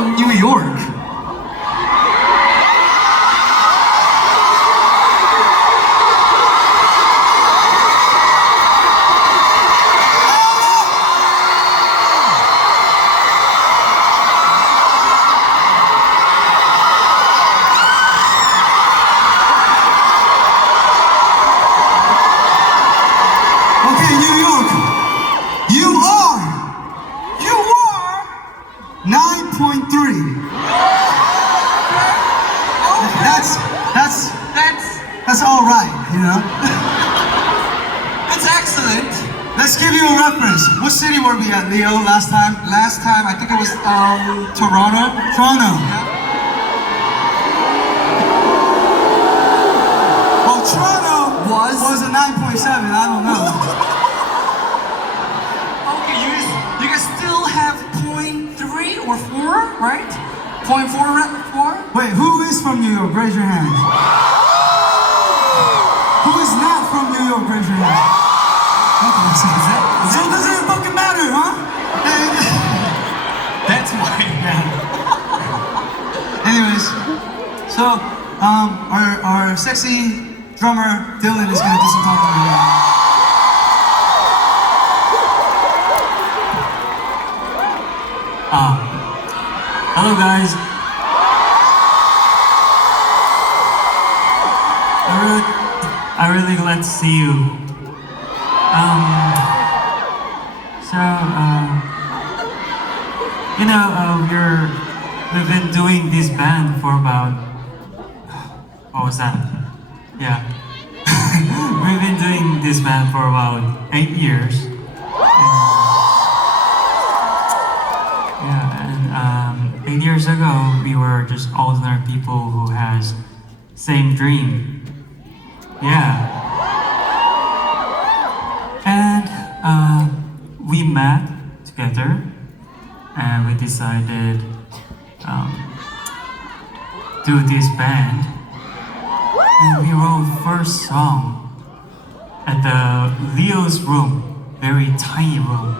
New York. Okay, New York. You are 9.3. That's all right, you know. That's excellent. Let's give you a reference. What city were we at, Leo, last time? Last time, I think it was Toronto. Toronto. Yeah. Well, Toronto was a 9.7. I don't know. Okay, you guys still have 0.3 or 4, right? 0.4? Wait, who is from New York? Raise your hands. Who is not from New York? Raise your hands. Okay, so it doesn't fucking matter, huh? That's why. Anyways, so our sexy drummer Dylan is gonna do some talking now. Hello guys. I'm really glad to see you. We've been doing this band for about, what was that? Yeah. We've been doing this band for about 8 years. And 8 years ago, we were just ordinary people who has same dream. Yeah. And we met together and we decided do this band. And we wrote first song at the Leo's room, very tiny room.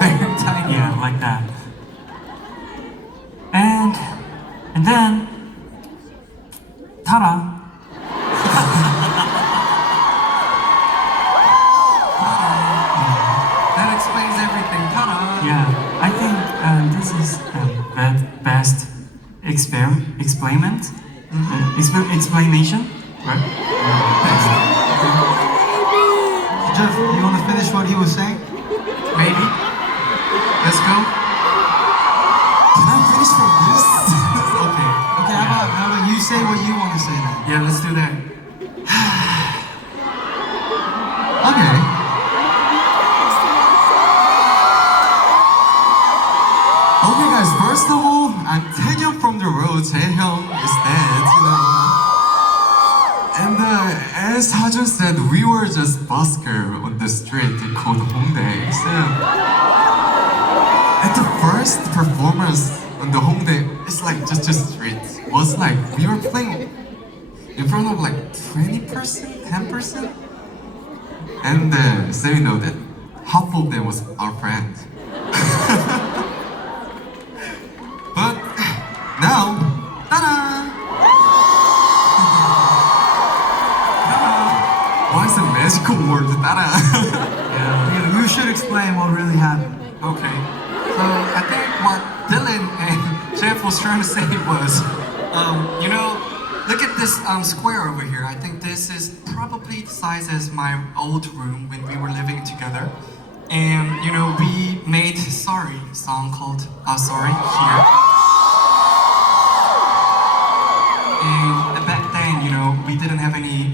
Very tiny. Yeah, like that. And then, ta-da! That explains everything. Ta-da! Yeah, I think this is the best explanation, right? Jeff, you want to finish what he was saying? Maybe. Let's go. Can I finish from this? Okay. Okay, how about you say what you want to say then? Yeah, let's do that. Okay. Okay guys, first of all, I'm Taehyung from the road. Taehyung is dead, you know. And as Hajun said, we were just busker on the street called Hongdae. So at the first performance on the Hongdae, it's like just a street. It was like we were playing in front of like 20%, 10%. And so you know that half of them was our friend. But now, ta-da! Why is the magical word ta-da? Yeah. You should explain what really happened. Okay. So I think what Dylan and Jeff was trying to say was, look at this square over here. I think this is probably the size as my old room when we were living together. And we made Sorry song called Sorry here. And back then, we didn't have any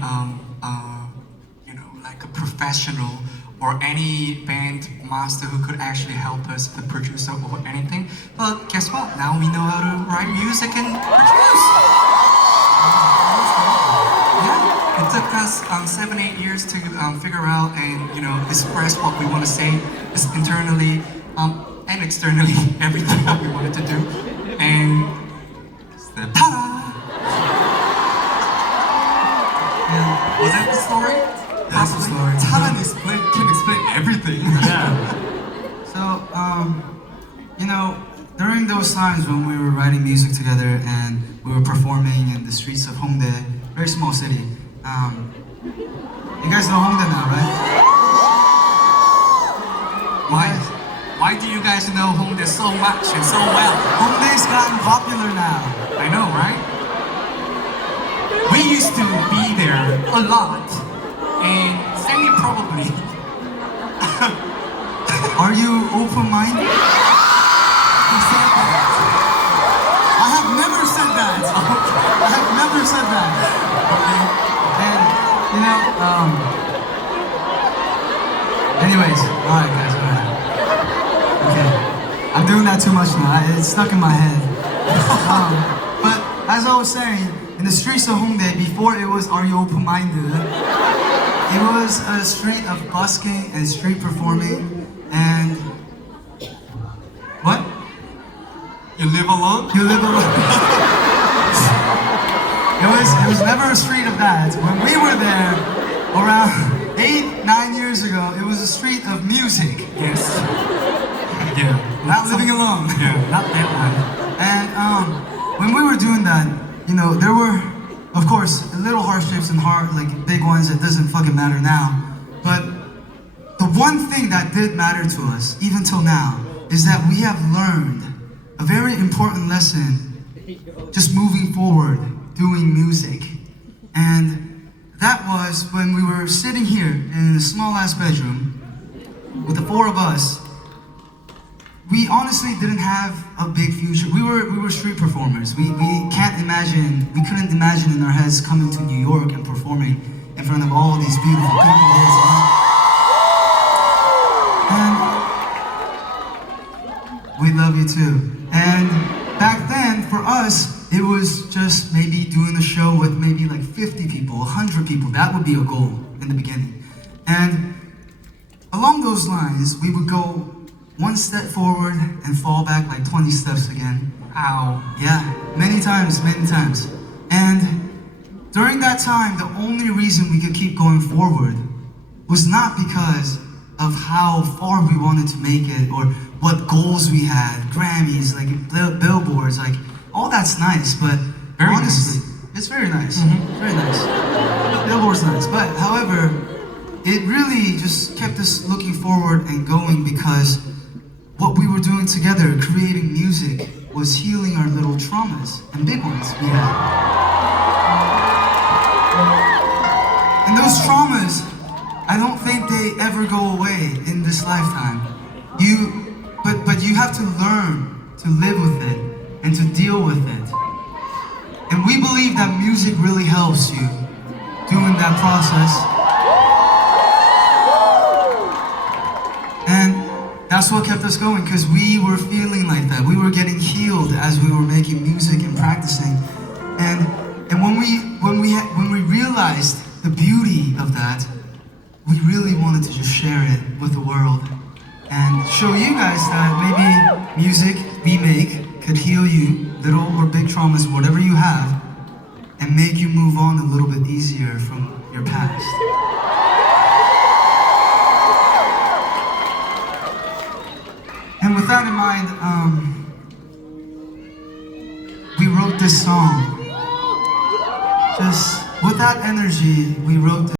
like a professional or any band master who could actually help us, the producer or anything. But guess what? Now we know how to write music and produce. Yeah, it took us 7-8 years to figure out and express what we want to say internally and externally, everything that we wanted to do. And ta-da! Yeah. Was that the story? That's the story. Talent can explain everything. Yeah. So, during those times when we were writing music together and we were performing in the streets of Hongdae, very small city. You guys know Hongdae now, right? Why do you guys know Hongdae so much and so well? Hongdae's gotten popular now. I know, right? We used to be there a lot, and Sammy probably. Are you open-minded? He said that. I have never said that. I have never said that. And you know, anyways, alright guys, alright. Okay. I'm doing that too much now. It's stuck in my head. But as I was saying, in the streets of Hongdae, before it was Are You Open-Minded, it was a street of busking and street performing and what? You live alone? You live alone. It was never a street of that. When we were there, around 8-9 years ago, it was a street of music. Yes. Yeah. Not living alone. Yeah, not that one. And when we were doing that, you know, there were, of course, little hardships and like big ones that doesn't fucking matter now. But the one thing that did matter to us, even till now, is that we have learned a very important lesson just moving forward, doing music. And that was when we were sitting here in a small ass bedroom with the four of us. We honestly didn't have a big future. We were street performers. We couldn't imagine in our heads coming to New York and performing in front of all these beautiful people. And we love you too. And back then, for us, it was just maybe doing a show with maybe like 50 people, 100 people. That would be a goal in the beginning. And along those lines, we would go one step forward and fall back like 20 steps again. Ow. Yeah, many times. And during that time, the only reason we could keep going forward was not because of how far we wanted to make it or what goals we had, Grammys, like billboards, like all that's nice, but Very honestly, it's very nice. Very nice. Billboard's nice, but however, it really just kept us looking forward and going because what we were doing together, creating music, was healing our little traumas and big ones we had. And those traumas, I don't think they ever go away in this lifetime. But you have to learn to live with it and to deal with it. And we believe that music really helps you doing that process. And that's what kept us going, because we were feeling like that. We were getting healed as we were making music and practicing. And when we realized the beauty of that, we really wanted to just share it with the world and show you guys that maybe music we make could heal you, little or big traumas, whatever you have, and make you move on a little bit easier from your past. And with that in mind, we wrote this song. Just with that energy, we wrote this.